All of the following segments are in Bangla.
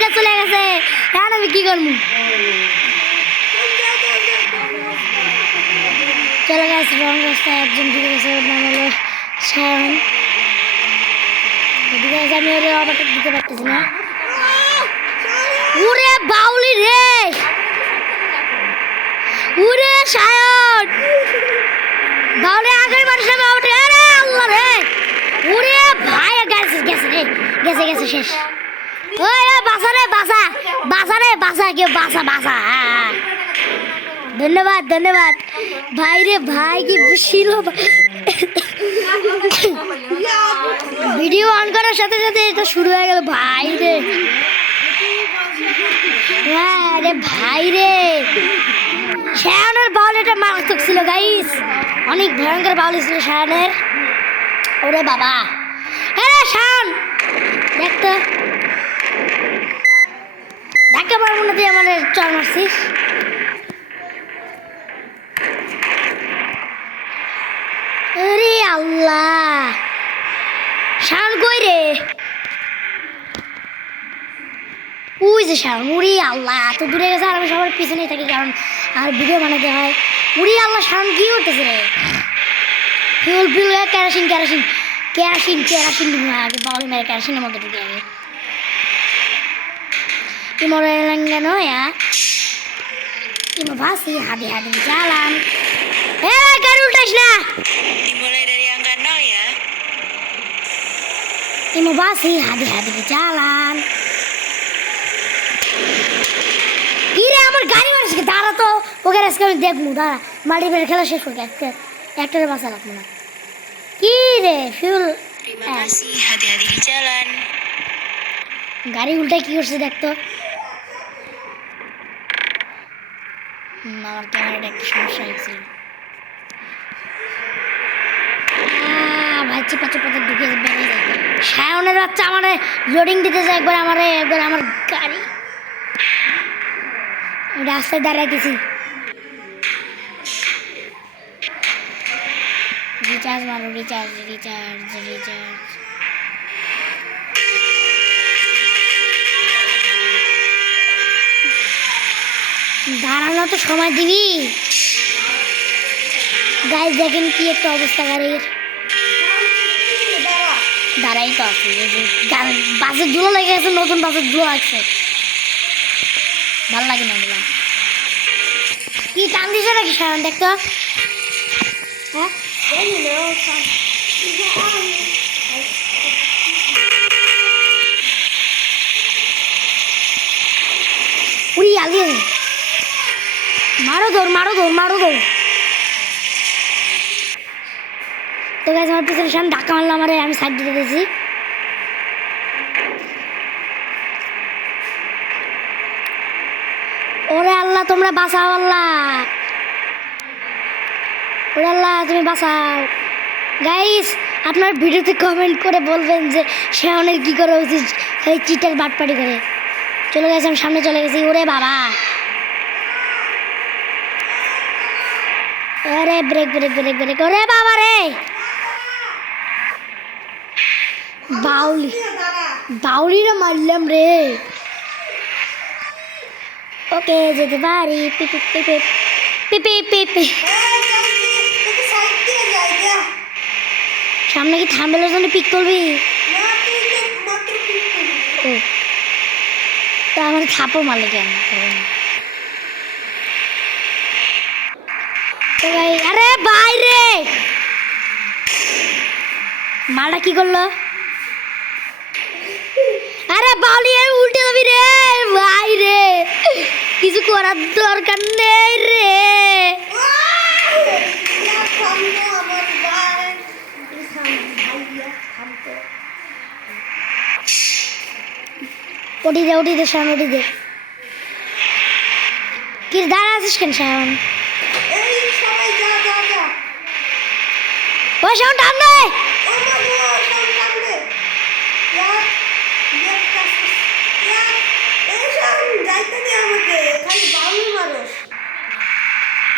দুইটা চলে গেছে, এখন আমি কি করবো? চলে গেছে রং রাস্তায়, একজন ঢুকে গেছে, ওর নাম হলো সায়ন। এদিকে আমি ওদের ওভারটেক দিতে পারতেছি না। উরে বাউলি রে, উরে সায়ন বাউলি আগের মানুষের বাউলি। আরে আল্লাহ রে, উরে ভাই গেছে গেছে রে, গেছে গেছে শেষ। ওই বাসা রে, বাসা বাসা রে, বাসা কেউ বাসা বাসা। ধন্যবাদ ধন্যবাদ ভাই রে, ভাই কি ছিল। ভিডিও অন করার সাথে সাথে এটা শুরু হয়ে গেল ভাই রে। হ্যাঁ রে ভাই রে, শায়নের বাউল এটা মারাত্মক ছিল গাইস, অনেক ভয়ঙ্কর বাউল ছিল শায়নের। ওরে বাবা, হ্যাঁ শায়ন দেখতো ধাক্কা মারবো না, তুই আমাদের চল মারছিস। আরে আল্লাহ, শায়ন কই রে? ওই যে শায়ন, উড়ি আল্লাহ তো দূরে গেছে, আর আমি সবার পিছনেই থাকি কারণ আমার ভিডিও বানাতে হয়। উড়ি আল্লাহ, শায়ন কি করতেছে রে? Fuel fuel, kerosene kerosene kerosene kerosene আগে বাউল মেরে কেরাসিনের মধ্যে ঢুকে আগে ইমরে লাঙ্গানো ya inovasi hadi-hadi jalan. Garu utas na Dimulai dari angka 0 ya. inovasi hadi-hadi jalan. Kira আমার গাড়ি মারছে, দাঁড়া তো, ওকে আজকে আমি দেখবো, দাঁড়া মাটি বের খেলা শেষ হোক, একটারে বাসা রাখবো না। কি রে fuel, Terima kasih, hati-hati di jalan. গাড়ি উল্টায় কি করছে দেখতো। আমার ক্যামেরাটা একটু সমস্যা হয়েছিল। ভাই চিপা চিপাতে ঢুকে বেরিয়ে যায়। শায়নের বাচ্চা আমার লোডিং দিতে যায় একবার, একবার আমার গাড়ি রাস্তায় দাঁড়াইতেছি। রিচার্জ মারো, রিচার্জ রিচার্জ রিচার্জ। দাঁড়ানো তো সময় দিবি। গাইস দেখেন কি একটা অবস্থা গাড়ির, দাঁড়াই তো আছে। বাসের ধুলো লেগে গেছে, নতুন বাসের ধুলো লাগছে, ভালো লাগে না এগুলো। কি টান দিছে নাকি সায়ন দেখতো? হ্যাঁ উড়ি আলিয়ে মারো দৌড় মারো দৌড় মারো দৌড়। তো গাইস আমার পিছনে সামনে ধাক্কা মারলাম, আমি সাইড দিতে দিয়েছি। ওরে আল্লাহ তোমরা বাঁচাও, আল্লাহ ওরে আল্লাহ তুমি বাঁচাও। গাইস আপনার ভিডিওতে কমেন্ট করে বলবেন যে শায়নের কি করা উচিত, এই চিটার বাটপাটি করে। চলে গেছে, আমি সামনে চলে গেছি। ওরে বাবা, আরে ব্রেক ব্রেক ব্রেক ব্রেক, ওরে বাবা রে, বাউলি বাউলিরা মারলাম রে। ওকে যেতে পারি, পিপি পিপি পিপি পিপি। সামনে কি থামবেলের জন্য পিক করবি? ও তা আমার থাপড় মারলে কেন? আরে বাইরে মালটা কি করলো? আরে বাউলি উল্টে যাবি রে ভাই রে, কিছু করার দরকার নেই রে। ওটি দে শায়ন, ওটি দে। কি দাঁড়া আছিস কেন শায়ন? ওই শায়ন টান দে।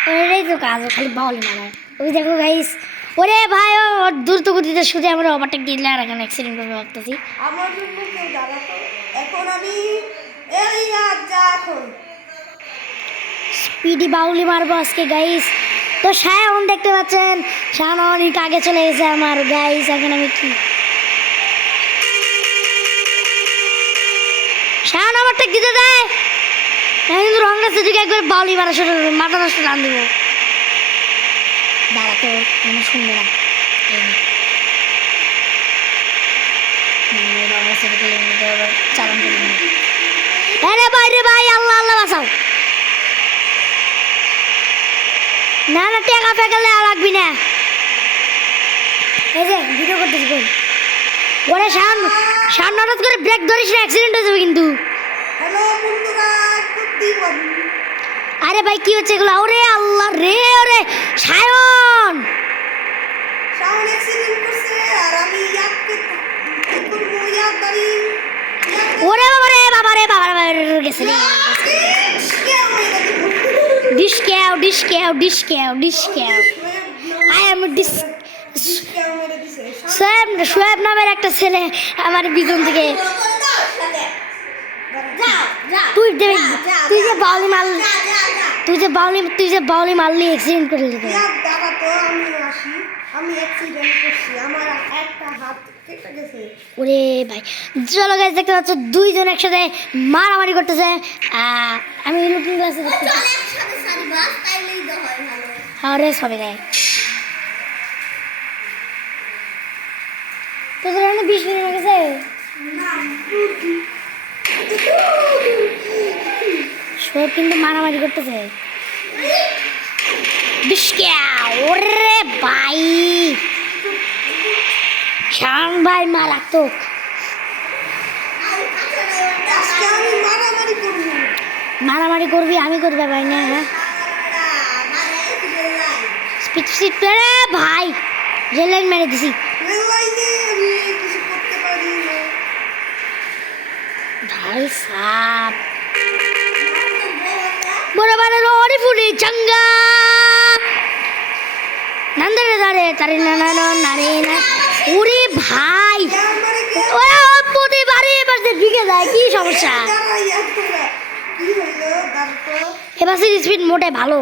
ওটাই তো কাজ, খালি বাউলি মারায়। ওই দেখো গাইস, ওরে ভাই ও দ্রুত গতিতে শুধু আমরা ওভারটেক দিলে আর এখন অ্যাক্সিডেন্ট করবে ভাবতেছি। আমার জন্য কেউ দাঁড়াতো। এখন আমি স্পিডি বাউলি মারবো আজকে গাইস। তো সায়ন দেখতে পাচ্ছেন, সায়ন অনেক আগে চলে গেছে আমার গাইস। এখন আমি কি সায়ন আমার টেক দিতে দেয়, আমি কিন্তু রং রাস্তা দিকে একবার বাউলি মারা শুরু করবো, মাথা নষ্ট টান দেবো। দাঁড়া তো আমি শুনবো না, চালান করে বাইরে ভাই, আল্লাহ আল্লাহ বাঁচাও। না না টেকা ফেকালে লাগবি না। এই যে ভিডিও করতেছি কই ওরে শান শান, হঠাৎ করে ব্রেক ধরিস না, অ্যাক্সিডেন্ট হয়ে যাবে কিন্তু। আরে ভাই কি হচ্ছে এগুলো? ওরে আল্লাহ রে, ওরে সায়ন ওরে বাবা রে, বাবা রে, বাবা রে গেছে রে। ডিসক্যাও আই এম সোয়েব নামের একটা ছেলে আমার পিছন থেকে তুই যে বাউলি মারলি অ্যাক্সিডেন্ট করে দিতে। ওরে ভাই চলো গাইস, দেখতে পাচ্ছ দুইজন একসাথে মারামারি করতেছে। আমি লুকিং গ্লাসে দেখতেছি। আরে সবাই গায়ে তোদের এখানে 20 মিনিট হয়ে গেছে। সব কিন্তু মারামারি করতেছে। ওরে ভাই শান ভাই মারাত্মক। মারামারি করবি, আমি করবে ভাই না। হ্যাঁ স্পিড স্পিড রে ভাই, রেল লাইন মেরে দিছি। ভাই সাপ বরাবর ওরে ফুলি চঙ্গা নন্দরে দাঁড়ে তারে না না না নারে না। ওরে ভাই ওরা প্রতিবারই এবারে ঢুকে যায়, কি সমস্যা? এবার স্পিড মোটে ভালো।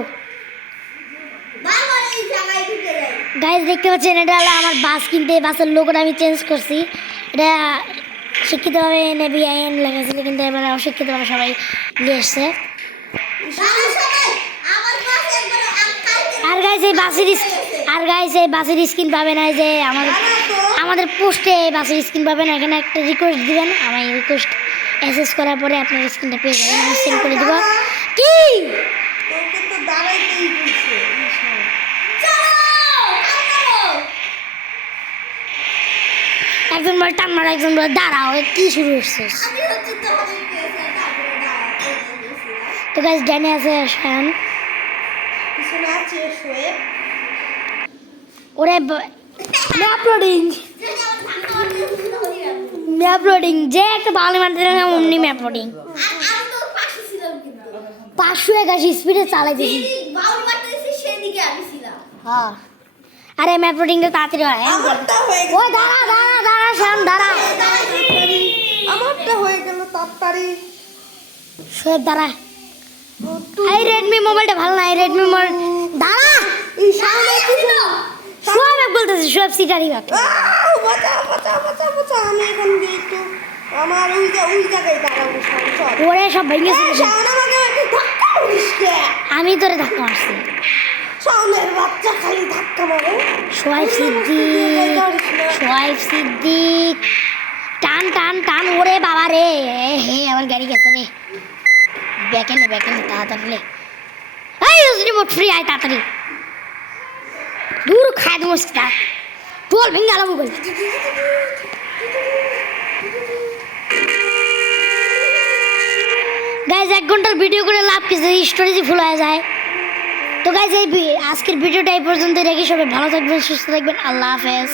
গাইজ দেখতে পাচ্ছেন এটা হলো আমার বাস, কিনতে বাসের লোগোটা আমি চেঞ্জ করছি। এটা শিক্ষিতভাবে নেভি আইন লেখা ছিল, কিন্তু এবার অশিক্ষিতভাবে সবাই নিয়ে এসছে। আর গাইজ এই বাসের স্ক্রিন পাবেন না, যে আমাদের পোস্টে বাসের স্ক্রিন পাবেন। এখানে একটা রিকোয়েস্ট দিবেন, আমার রিকোয়েস্ট অ্যাক্সেস করার পরে আপনার স্ক্রিনটা পেয়ে যাবেন, আমি সেন্ড করে দেবো। কি একজন বলে টান মারা, একজন বলে দাঁড়াও, কি শুরু করছিস? তো গাইস ডানে আছে শান, ওরে ম্যাপলোডিং যে একটা ভালো মানতে অমনি ম্যাপলোডিং 581 স্পিডে চালাইতেছি। হ্যাঁ আরে ম্যাপলোডিংটা তাড়াতাড়ি হয়। ও দাঁড়া দাঁড়া দাঁড়া শান দাঁড়া, আমারটা হয়ে গেল তাড়াতাড়ি। সব দাঁড়া, এই রেডমি মোবাইলটা ভালো না, এই রেডমি মোবাইল দাঁড়া। এই সামনে ছিল সব এক বলতেছি, সব সিটারি বাকি। বাঁচা আমি এখন গিয়ে একটু আমার ওই জায়গায় দাঁড়াবো। ওরে সব ভেঙে গেছে। আমাকে ধাক্কা মারিস কে? আমি তোরে ধাক্কা মারছি। সামনের বাচ্চা খালি ধাক্কা মারে। সোয়াইব সিদ্দিক টান টান টান, ওরে বাবা রে, হে আমার গাড়ি গেছে রে। ব্যাকেলে তাড়াতাড়ি লে, এই রিমোট ফ্রি আয় তাড়াতাড়ি, দূর খায় দেবো স্টার টোল ভেঙে গেল মোবাইল। গাইজ 1 ঘন্টার ভিডিও করে লাভ কিছু, স্টোরেজই ফুল হয়ে যায়। তো গাইজ এই আজকের ভিডিওটা এই পর্যন্ত রেখে সবাই ভালো থাকবেন, সুস্থ থাকবেন, আল্লাহ হাফেজ।